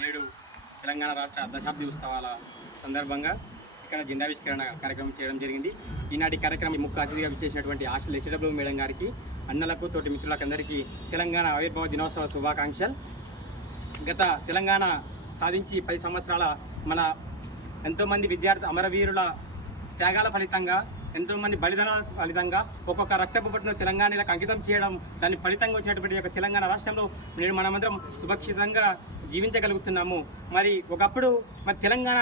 నేడు తెలంగాణ రాష్ట్ర దశాబ్ది ఉత్సవాల సందర్భంగా ఇక్కడ జెండావిష్కరణ కార్యక్రమం చేయడం జరిగింది. ఈనాటి కార్యక్రమం ముఖ్య అతిథిగా విచ్చేసినటువంటి హాస్టల్ హెచ్డబ్ల్యూ మేడం గారికి, అన్నలకు, తోటి మిత్రులకందరికీ తెలంగాణ ఆవిర్భావ దినోత్సవ శుభాకాంక్షలు. గత తెలంగాణ సాధించి 10 సంవత్సరాల మన ఎంతోమంది విద్యార్థి అమరవీరుల త్యాగాల ఫలితంగా, ఎంతోమంది బలిదానాల ఫలితంగా ఒక్కొక్క రక్తపు బొట్టును తెలంగాణకు అంకితం చేయడం, దాని ఫలితంగా వచ్చినటువంటి యొక్క తెలంగాణ రాష్ట్రంలో నేడు మనమందరం సురక్షితంగా జీవించగలుగుతున్నాము. మరి ఒకప్పుడు మరి తెలంగాణ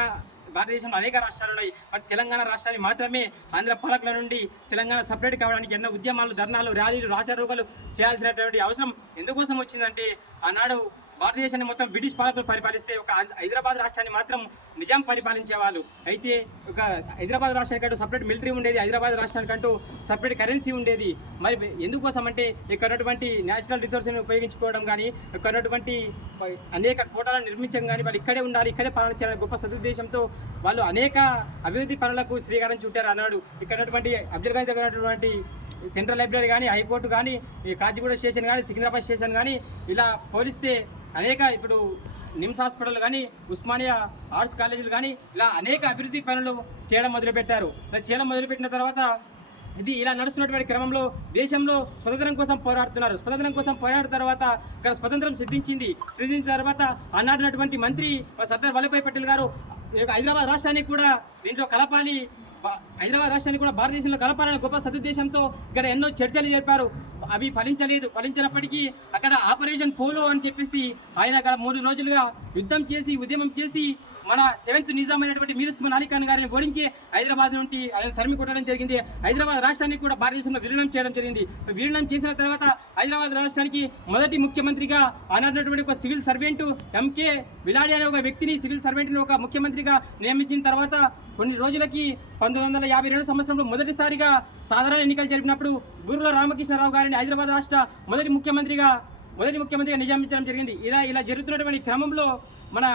భారతదేశంలో అనేక రాష్ట్రాలు ఉన్నాయి. మరి తెలంగాణ రాష్ట్రాన్ని మాత్రమే ఆంధ్ర పాలకుల నుండి తెలంగాణ సపరేట్ కావడానికి ఎన్నో ఉద్యమాలు, ధర్నాలు, ర్యాలీలు, రాజారోగాలు చేయాల్సినటువంటి అవసరం ఎందుకోసం వచ్చిందంటే, ఆనాడు భారతదేశాన్ని మొత్తం బ్రిటిష్ పాలకులు పరిపాలిస్తే ఒక హైదరాబాద్ రాష్ట్రాన్ని మాత్రం నిజాం పరిపాలించేవాళ్ళు. అయితే ఒక హైదరాబాద్ రాష్ట్రానికంటూ సపరేట్ మిలిటరీ ఉండేది, హైదరాబాద్ రాష్ట్రానికంటూ సపరేట్ కరెన్సీ ఉండేది. మరి ఎందుకోసం అంటే ఇక్కడ ఉన్నటువంటి న్యాచురల్ రిసోర్స్ని ఉపయోగించుకోవడం కానీ, ఇక్కడ ఉన్నటువంటి అనేక కోటాలను నిర్మించడం కానీ, వాళ్ళు ఇక్కడే ఉండాలి, ఇక్కడే పాలన చేయాలని గొప్ప సదుద్దేశంతో వాళ్ళు అనేక అభివృద్ధి పనులకు శ్రీకారం చుట్టారు అన్నాడు. ఇక్కడ ఉన్నటువంటి అబ్దుల్ గని దగ్గర ఉన్నటువంటి సెంట్రల్ లైబ్రరీ కానీ, హైకోర్టు కానీ, కాచిగూడ స్టేషన్ కానీ, సికింద్రాబాద్ స్టేషన్ కానీ, ఇలా పోలిస్తే అనేక ఇప్పుడు నిమ్స్ హాస్పిటల్ కానీ, ఉస్మానియా ఆర్ట్స్ కాలేజీలు కానీ, ఇలా అనేక అభివృద్ధి పనులు చేయడం మొదలుపెట్టారు. ఇలా చేయడం మొదలుపెట్టిన తర్వాత ఇలా నడుస్తున్నటువంటి క్రమంలో దేశంలో స్వతంత్రం కోసం పోరాడుతున్నారు. స్వతంత్రం కోసం పోరాడిన తర్వాత ఇక్కడ స్వతంత్రం సిద్ధించిన తర్వాత ఆనాటినటువంటి మంత్రి సర్దార్ వల్లభాయ్ పటేల్ గారు హైదరాబాద్ రాష్ట్రానికి కూడా దీంట్లో కలపాలి, హైదరాబాద్ రాష్ట్రాన్ని కూడా భారతదేశంలో కలపాలని గొప్ప సదుద్దేశంతో ఇక్కడ ఎన్నో చర్చలు జరిపారు. అవి ఫలించినప్పటికీ అక్కడ ఆపరేషన్ పోలో అని చెప్పేసి ఆయన అక్కడ 3 రోజులుగా ఉద్యమం చేసి మన 7th నిజాం అయినటువంటి మీర్ ఉస్మాన్ అలీ ఖాన్ గారిని ఓడించి హైదరాబాద్ నుండి ఆయన తరిమి కొట్టడం జరిగింది. హైదరాబాద్ రాష్ట్రానికి కూడా భారతదేశంలో విలీనం చేయడం జరిగింది. విలీనం చేసిన తర్వాత హైదరాబాద్ రాష్ట్రానికి మొదటి ముఖ్యమంత్రిగా ఆనాటినటువంటి ఒక సివిల్ సర్వెంట్ ఎంకే విలాడి అనే ఒక వ్యక్తిని సివిల్ సర్వెంట్ని ఒక ముఖ్యమంత్రిగా నియమించిన తర్వాత కొన్ని రోజులకి 1952 సంవత్సరంలో మొదటిసారిగా సాధారణ ఎన్నికలు జరిపినప్పుడు గురుల రామకృష్ణరావు గారిని హైదరాబాద్ రాష్ట్ర మొదటి ముఖ్యమంత్రిగా నియమించడం జరిగింది. ఇలా జరుగుతున్నటువంటి క్రమంలో మన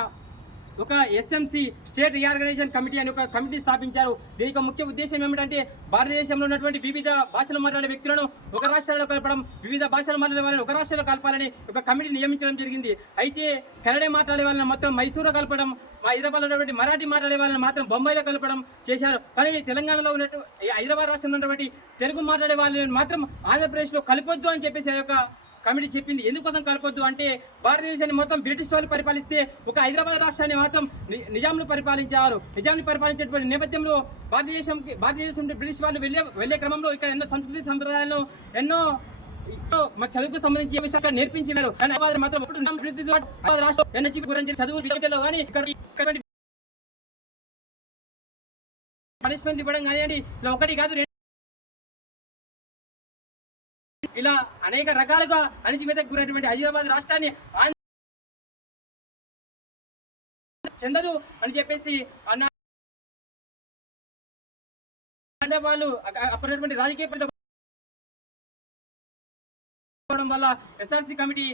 ఒక ఎస్ఎంసి స్టేట్ రీఆర్గనైజేషన్ కమిటీ అని ఒక కమిటీ స్థాపించారు. దీనికి ముఖ్య ఉద్దేశం ఏమిటంటే భారతదేశంలో ఉన్నటువంటి వివిధ భాషలు మాట్లాడే వ్యక్తులను ఒక రాష్ట్రాల్లో కలపడం, వివిధ భాషలు మాట్లాడే వాళ్ళని ఒక రాష్ట్రంలో కలపాలని ఒక కమిటీ నియమించడం జరిగింది. అయితే కన్నడ మాట్లాడే వాళ్ళని మాత్రం మైసూరులో కలపడం, హైదరాబాద్లో ఉన్నటువంటి మరాఠీ మాట్లాడే వాళ్ళని మాత్రం బొంబాయిలో కలపడం చేశారు. కానీ తెలంగాణలో ఉన్నటువంటి హైదరాబాద్ రాష్ట్రంలో ఉన్నటువంటి తెలుగు మాట్లాడే వాళ్ళని మాత్రం ఆంధ్రప్రదేశ్లో కలపొద్దు అని చెప్పేసి ఆ యొక్క కమిటీ చెప్పింది. ఎందుకోసం కలపొద్దు అంటే, భారతదేశాన్ని మొత్తం బ్రిటిష్ వాళ్ళు పరిపాలిస్తే ఒక హైదరాబాద్ రాష్ట్రాన్ని మాత్రం నిజాంలు పరిపాలించారు. నిజాంలు పరిపాలించేటువంటి నేపథ్యంలో భారతదేశం బ్రిటిష్ వాళ్ళు వెళ్ళే క్రమంలో ఇక్కడ ఎన్నో సంస్కృతి సంప్రదాయాలను ఎన్నో చదువుకు సంబంధించి విషయాలు నేర్పించారు. కానీ మాత్రం చదువు కానీ ఇక్కడ పనిష్మెంట్ ఇవ్వడం కానివ్వండి, ఇలా ఒకటి కాదు ఇలా అనేక రకాలుగా అణిచివేతకు గురైనటువంటి హైదరాబాద్ రాష్ట్రాన్ని చెందదు అని చెప్పేసి వాళ్ళు అప్పుడున్నటువంటి రాజకీయ వల్ల ఎస్ఆర్సీ కమిటీ